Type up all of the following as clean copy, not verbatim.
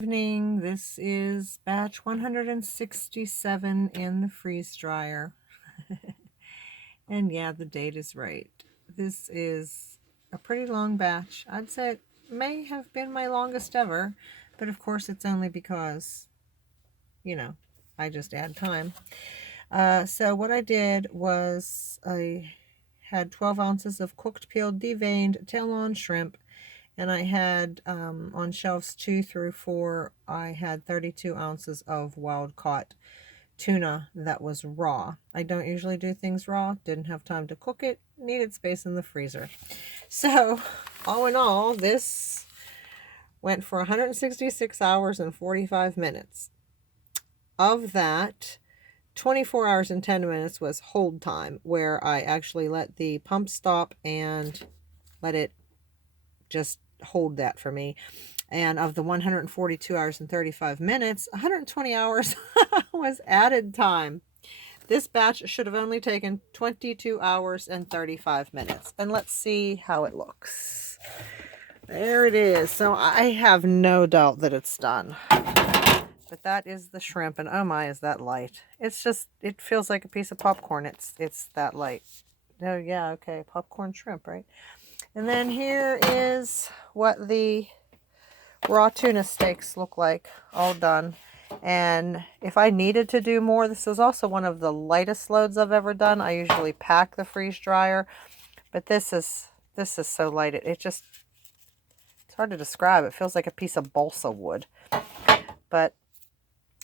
Evening. This is batch 167 in the freeze dryer. And yeah, the date is right. This is a pretty long batch. I'd say it may have been my longest ever, but of course it's only because, I just add time. So what I did was I had 12 ounces of cooked, peeled, deveined tail-on shrimp. And I had, on shelves 2 through 4, I had 32 ounces of wild-caught tuna that was raw. I don't usually do things raw. Didn't have time to cook it. Needed space in the freezer. So, all in all, this went for 166 hours and 45 minutes. Of that, 24 hours and 10 minutes was hold time, where I actually let the pump stop and let it just hold that for me. And of the 142 hours and 35 minutes, 120 hours was added time. This batch should have only taken 22 hours and 35 minutes. And let's see how it looks. There it is. So I have no doubt that it's done. But that is the shrimp, and oh my, is that light. It's just, it feels like a piece of popcorn. It's that light. Oh yeah, okay, popcorn shrimp, right? And then here is what the raw tuna steaks look like, all done. And if I needed to do more, this is also one of the lightest loads I've ever done. I usually pack the freeze dryer, but this is so light. It's hard to describe. It feels like a piece of balsa wood. But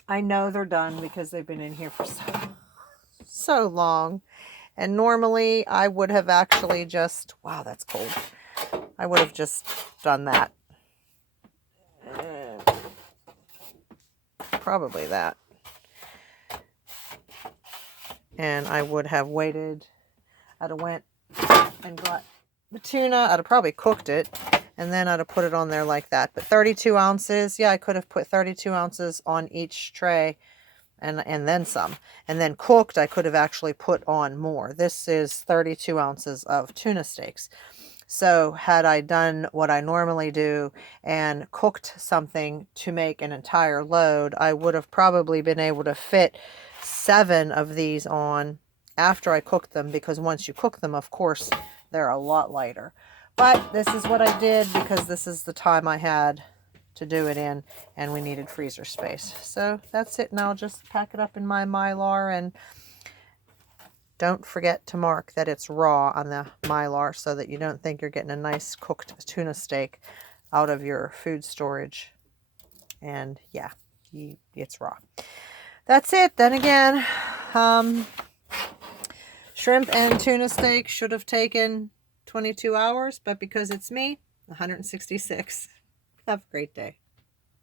I know they're done because they've been in here for so long. And normally I would have actually just, wow, that's cold. I would have just done that. Probably that. And I would have waited. I'd have went and got the tuna. I'd have probably cooked it. And then I'd have put it on there like that. But 32 ounces. Yeah, I could have put 32 ounces on each tray. And then some. And then cooked, I could have actually put on more. This is 32 ounces of tuna steaks. So had I done what I normally do and cooked something to make an entire load, I would have probably been able to fit 7 of these on after I cooked them, because once you cook them, of course, they're a lot lighter. But this is what I did because this is the time I had to do it in, and we needed freezer space. So that's it. Now I'll just pack it up in my Mylar, and don't forget to mark that it's raw on the Mylar so that you don't think you're getting a nice cooked tuna steak out of your food storage. And yeah, it's raw. That's it. Then again, shrimp and tuna steak should have taken 22 hours, but because it's me, 166. Have a great day.